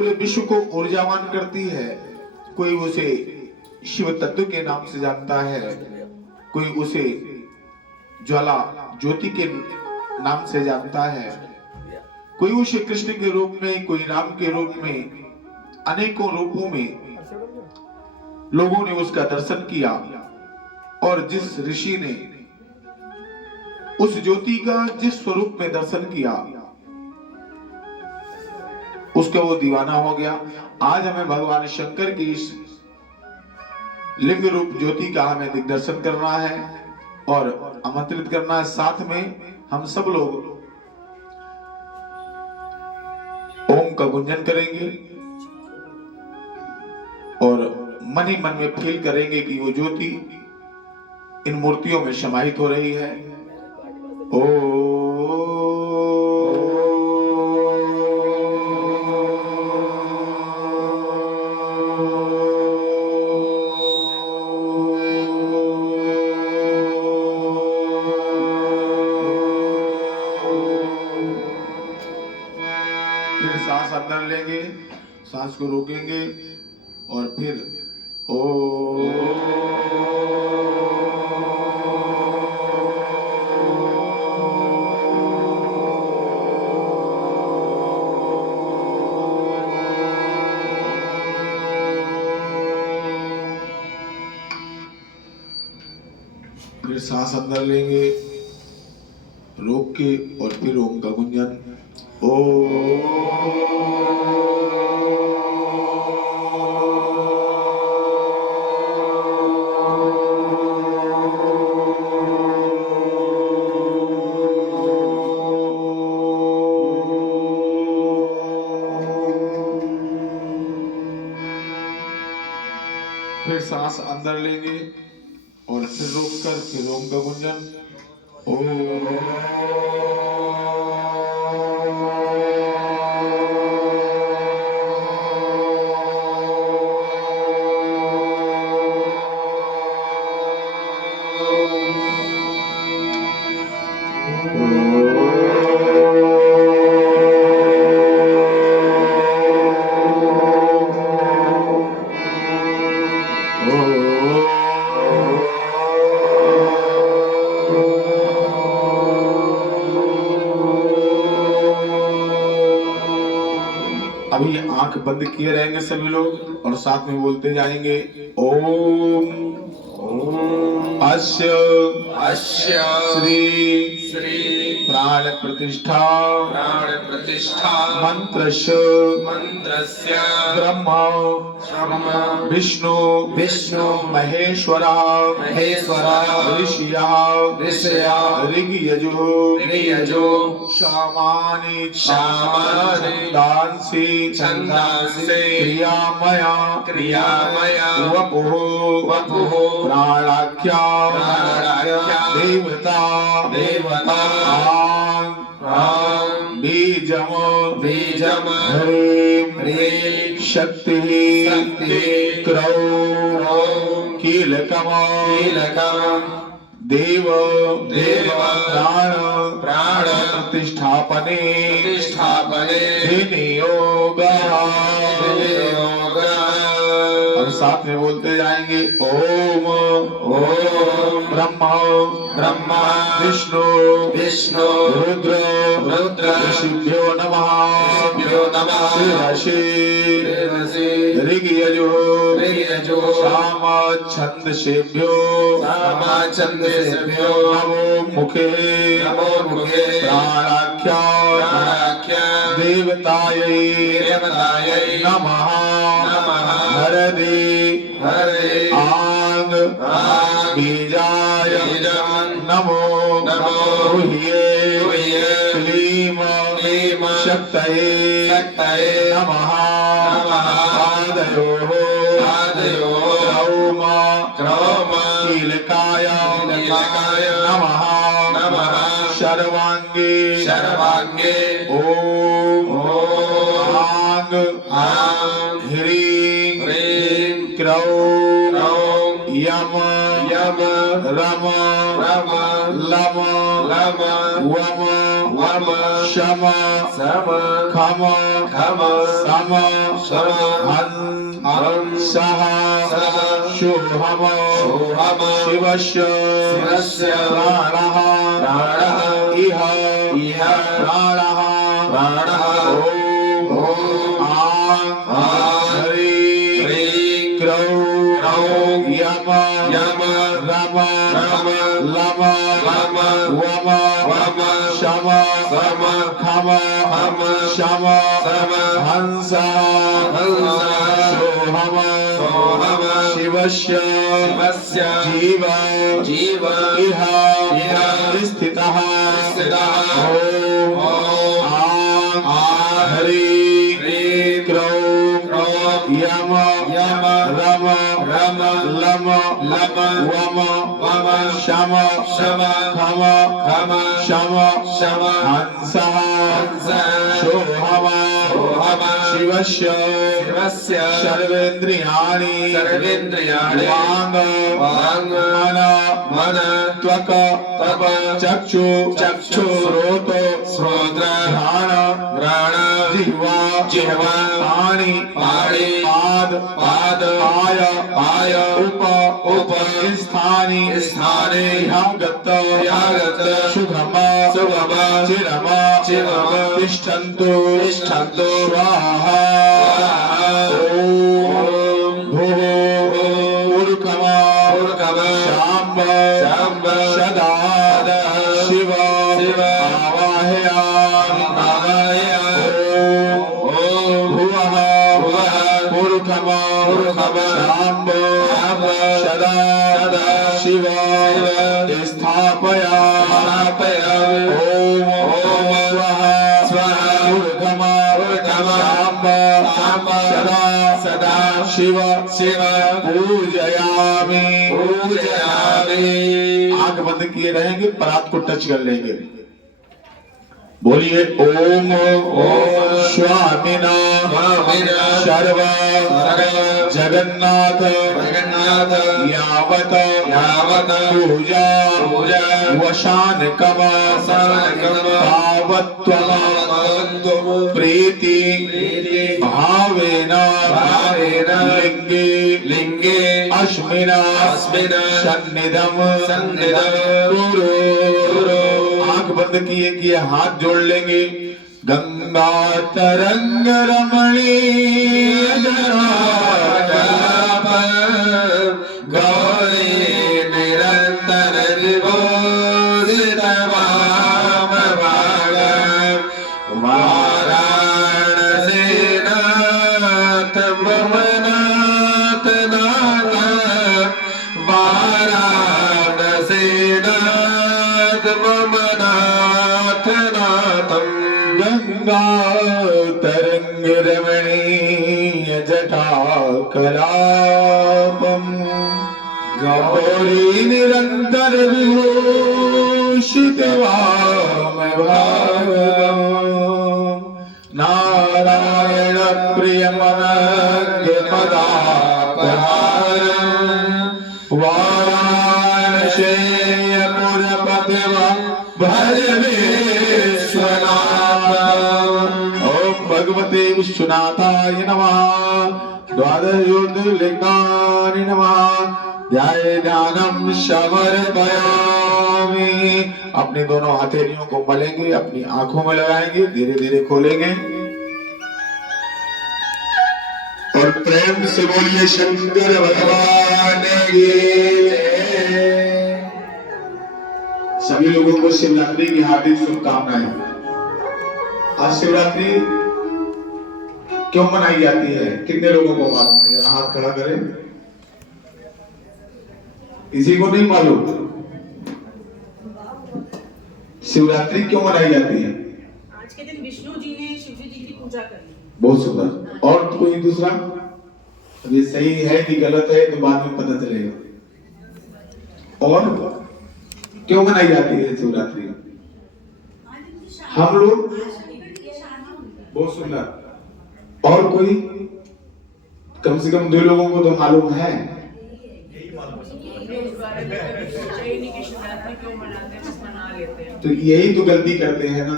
पूरे विश्व को ऊर्जावान करती है। कोई उसे शिव तत्व के नाम से जानता है, कोई उसे ज्वाला ज्योति के नाम से जानता है, कोई उसे कृष्ण के रूप में, कोई राम के रूप में, अनेकों रूपों में लोगों ने उसका दर्शन किया। और जिस ऋषि ने उस ज्योति का जिस स्वरूप में दर्शन किया उसका वो दीवाना हो गया। आज हमें भगवान शंकर की इस लिंग रूप ज्योति का हमें दिग्दर्शन करना है और आमंत्रित करना है। साथ में हम सब लोग ओम का गुंजन करेंगे और मन ही मन में फील करेंगे कि वो ज्योति इन मूर्तियों में समाहित हो रही है। ओ फिर सांस अंदर लेंगे, सांस को रोकेंगे और फिर फिर सांस अंदर लेंगे, रोक के और फिर ओम का गुंजन। फिर सांस अंदर लेंगे और फिर रोक कर फिर ओम का गुंजन। अभी आंख बंद किए रहेंगे सभी लोग और साथ में बोलते जाएंगे ओम अस्य अस्य श्री प्राण प्रतिष्ठा मंत्रस्य ब्रह्मा विष्णु महेश्वरा ऋषिया ऋग्यजो सामानि छंदांसि क्रियामया वपुः प्राणाख्या देवता बीजम ह्रीं शक्ति क्रौं कीलकम देव प्राण प्रतिष्ठापने विनियोग। अब साथ में बोलते जाएंगे ओम ब्रह्मा विष्णु रुद्र ऋषिभ्यो नमः शिरसि ऋग्यजो साम छंदसेभ्यो नमो मुखे प्राणाख्या देवतायै नमः हरदे आंग बीजाय नमो गुह्ये क्लीम शक्तये नमः आदयोः क्रौम कीलकाय नमः शर्वांगे ओम आंग ह्रीं क्रौं यम रम लम वम वम शम सम खम खम सम सम सह शुभम सोहम शिवस्य शिवस्य प्राणः प्राणः इह इह प्राणः प्राणः ॐ आं ह्रीं ह्रीं क्रौं यम यम रम लम वम शम खम शम हंस सोहम शिवस्य जीव इह स्थितः ॐ आं ह्रीं क्रौं यम रम लम वम शम खम शम हंस सोहम शिवस्य सर्वेन्द्रियाणि वाङ् मन त्वक् चक्षु श्रोत घ्राण जिह्वा पाणि पाद पाय उप स्थानि गत शुभम चिरम तिष्ठन्तु स्वाहा ॐ भुः ऊर्ध्वम शाम्ब सदा शिव ॐ भुवः ऊर्ध्वम शाम्ब सदा शिव स्थापयामि ॐ स्वः ऊर्ध्वम शाम्ब सदा शिव पूजयामि आंख बंद किए रहेंगे, परात को टच कर लेंगे। बोलिए ओम स्वामिना सर्व जगन्नाथ यावत पूजा वशानकम पावत्वम प्रीति भावेन लिंगे अस्मिना सन्निधम कुरु। आंख बंद किए हाथ जोड़ लेंगे। गंगा तरंग रमणी गौरी निरंतर विभूषित वाम भाग वाराणसी नाथ मम नाथ नाथ वाराणसी नाथ मम नाथ नाथम। गंगा तरंग रमणीय जटा कलापम गौरी निरंतर विभूषित वाम भागम नारायण प्रियमनंग पदापहारम वाराणसीपुरपति भज विश्वनाथ। ओम भगवते विश्वनाथाय नमः। द्वादश ज्योतिर्लिंगानि नमः। ध्यानम समर्पयामि। अपनी दोनों हथेलियों को मलेंगे, अपनी आंखों में लगाएंगे, धीरे धीरे खोलेंगे और प्रेम से बोलिए शंकर भगवान की जय। सभी लोगों को शिवरात्रि की हार्दिक शुभकामनाएं। आज शिवरात्रि क्यों मनाई जाती है? कितने लोगों को मालूम है? जरा हाथ खड़ा करें। किसी को नहीं मालूम शिवरात्रि क्यों मनाई जाती है? आज के दिन विष्णु जी ने शिव जी की पूजा करी। बहुत सुंदर। और कोई दूसरा? अभी सही है कि गलत है तो बाद में पता चलेगा। और क्यों मनाई जाती है शिवरात्रि? हम लोग। बहुत सुंदर। और कोई? कम से कम 2 लोगों को तो मालूम है। शिवरात्रि क्यों मनाते हैं, बस मना लेते हैं। तो यही तो गलती करते हैं ना,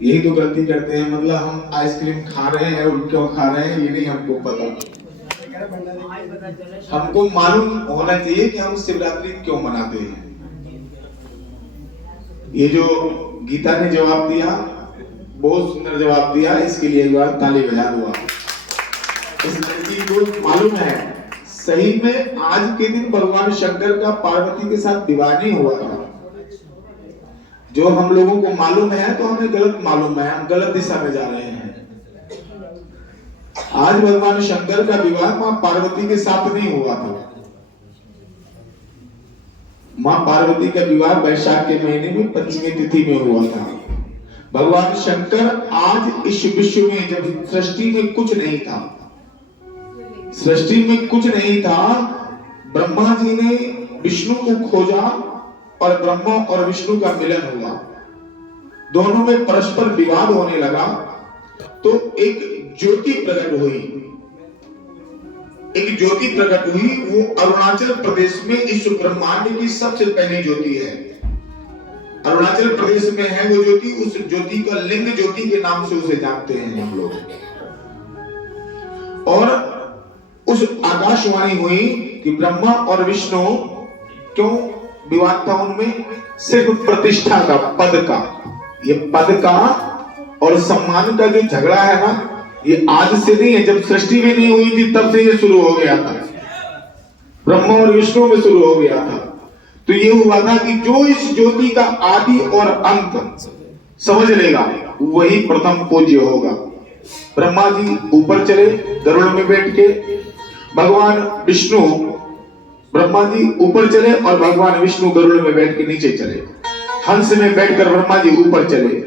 यही तो गलती करते हैं। मतलब हम आइसक्रीम खा रहे हैं और क्यों खा रहे हैं ये नहीं हमको पता। हमको मालूम होना चाहिए कि हम शिवरात्रि क्यों मनाते हैं। ये जो गीता ने जवाब दिया, बहुत सुंदर जवाब दिया, इसके लिए एक बार ताली बजा दो। इस लड़की को मालूम है सही में आज के दिन भगवान शंकर का पार्वती के साथ विवाह नहीं हुआ था। जो हम लोगों को मालूम है तो हमें गलत मालूम है, हम गलत दिशा में जा रहे हैं। आज भगवान शंकर का विवाह मां पार्वती के साथ नहीं हुआ था। मां पार्वती का विवाह वैशाख के महीने में पंचमी तिथि में हुआ था। भगवान शंकर आज इस विश्व में, जब सृष्टि में कुछ नहीं था, सृष्टि में कुछ नहीं था, ब्रह्मा जी ने विष्णु को खोजा और ब्रह्मा और विष्णु का मिलन हुआ। दोनों में परस्पर विवाद होने लगा तो एक ज्योति प्रकट हुई। एक ज्योति प्रकट हुई, वो अरुणाचल प्रदेश में इस ब्रह्मांड की सबसे पहली ज्योति है। अरुणाचल प्रदेश में है वो ज्योति। उस ज्योति का लिंग ज्योति के नाम से उसे जानते हैं हम लोग। और उस आकाशवाणी हुई कि ब्रह्मा और विष्णु, क्यों विवाद था उनमें? सिर्फ प्रतिष्ठा का, पद का। ये पद का और सम्मान का जो झगड़ा है ना, ये आज से नहीं है, जब सृष्टि में नहीं हुई थी तब से ये शुरू हो गया था। ब्रह्मा और विष्णु में शुरू हो गया था। तो ये हुआ था कि जो इस ज्योति का आदि और अंत समझ लेगा वही प्रथम पूज्य होगा। ब्रह्मा जी ऊपर चले गरुड़ में बैठ के, भगवान विष्णु, ब्रह्मा जी ऊपर चले और भगवान विष्णु गरुड़ में बैठ के नीचे चले। हंस में बैठकर ब्रह्मा जी ऊपर चले।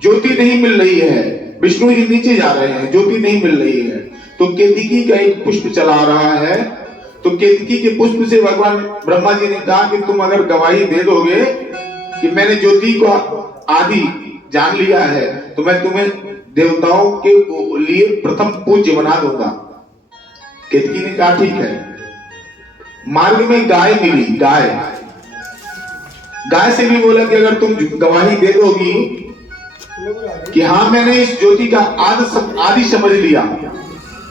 ज्योति नहीं मिल रही है, विष्णु जी नीचे जा रहे हैं, ज्योति नहीं मिल रही है। तो केतकी का एक पुष्प चला रहा है। तो केतकी के पुष्प से भगवान ब्रह्मा जी ने कहा कि तुम अगर गवाही दे दोगे कि मैंने ज्योति को आदि जान लिया है तो मैं तुम्हें देवताओं के लिए प्रथम पूज्य बना दूंगा। केतकी ने कहा ठीक है। मार्ग में गाय मिली, गाय से भी बोला कि अगर तुम गवाही दे दोगी कि हाँ मैंने इस ज्योति का आदि समझ लिया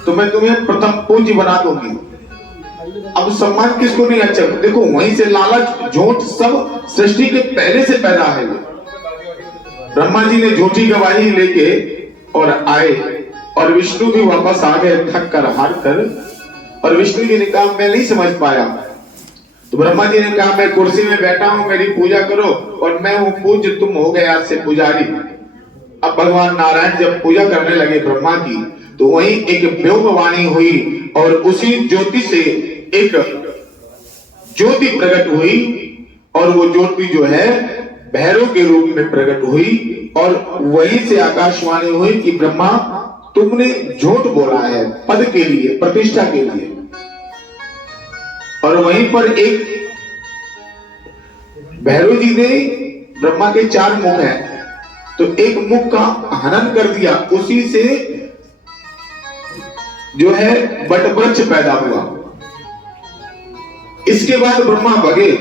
तो मैं तुम्हें प्रथम पूज्य बना दूंगी। अब सम्मान किसको नहीं अच्छा? देखो वहीं से लालच, झूठ सब सृष्टि के पहले से पैदा है। ब्रह्मा जी ने झूठी गवाही लेके और आए और विष्णु भी वापस आ गए थक कर, हार कर। और विष्णु जी ने कहा मैं नहीं समझ पाया। तो ब्रह्मा जी ने कहा मैं कुर्सी में बैठा हूं, मेरी पूजा करो और मैं हूं पूज्य, तुम हो गए आज से पुजारी। अब भगवान नारायण जब पूजा करने लगे ब्रह्मा की, तो वहीं एक व्योमवाणी हुई और उसी ज्योति से एक ज्योति प्रकट हुई और वो ज्योति जो है भैरव के रूप में प्रकट हुई। और वहीं से आकाशवाणी हुई कि ब्रह्मा तुमने झूठ बोला है पद के लिए, प्रतिष्ठा के लिए। और वहीं पर एक भैरव जी ने, ब्रह्मा के 4 मुख हैं, तो एक मुख का हनन कर दिया, उसी से जो है वटवृक्ष पैदा हुआ। इसके बाद ब्रह्मा भगे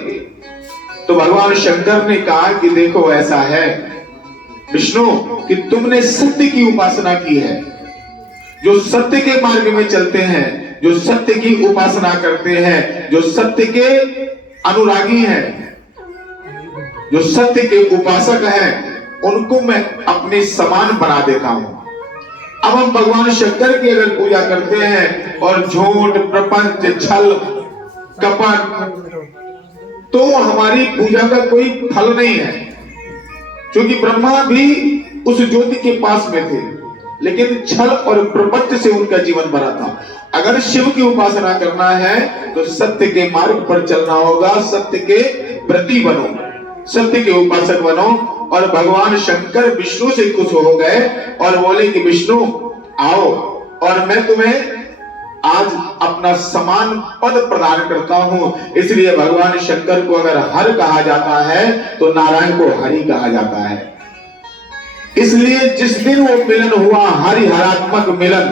तो भगवान शंकर ने कहा कि देखो ऐसा है विष्णु कि तुमने सत्य की उपासना की है। जो सत्य के मार्ग में चलते हैं, जो सत्य की उपासना करते हैं, जो सत्य के अनुरागी हैं, जो सत्य के उपासक हैं, उनको मैं अपने समान बना देता हूं। अब हम भगवान शंकर की अगर पूजा करते हैं और झूठ, प्रपंच, छल, कपट, तो हमारी पूजा का कोई फल नहीं है। क्योंकि ब्रह्मा भी उस ज्योति के पास में थे, लेकिन छल और प्रपंच से उनका जीवन भरा था। अगर शिव की उपासना करना है तो सत्य के मार्ग पर चलना होगा, सत्य के प्रति बनो, सत्य के उपासक बनो। और भगवान शंकर विष्णु से खुश हो गए और बोले कि विष्णु आओ और मैं तुम्हें आज अपना समान पद प्रदान करता हूं। इसलिए भगवान शंकर को अगर हर कहा जाता है तो नारायण को हरि कहा जाता है। इसलिए जिस दिन वो मिलन हुआ, हरिहरात्मक मिलन,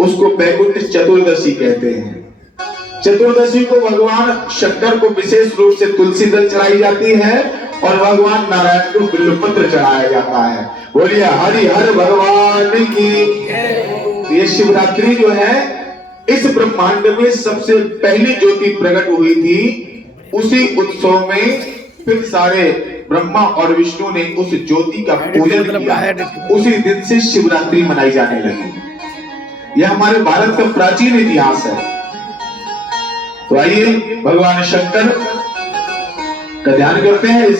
उसको वैकुंठ चतुर्दशी कहते हैं। चतुर्दशी को भगवान शंकर को विशेष रूप से तुलसी दल चढ़ाई जाती है और भगवान नारायण को बिल्वपत्र चढ़ाया जाता है। बोलिए हरि हर भगवान की। ये शिवरात्रि जो है इस ब्रह्मांड में सबसे पहली ज्योति प्रकट हुई थी। उसी उत्सव में फिर सारे ब्रह्मा और विष्णु ने उस ज्योति का पूजन किया। उसी दिन से शिवरात्रि मनाई जाने लगी। यह हमारे भारत का प्राचीन इतिहास है। तो आइए भगवान शंकर का ध्यान करते हैं।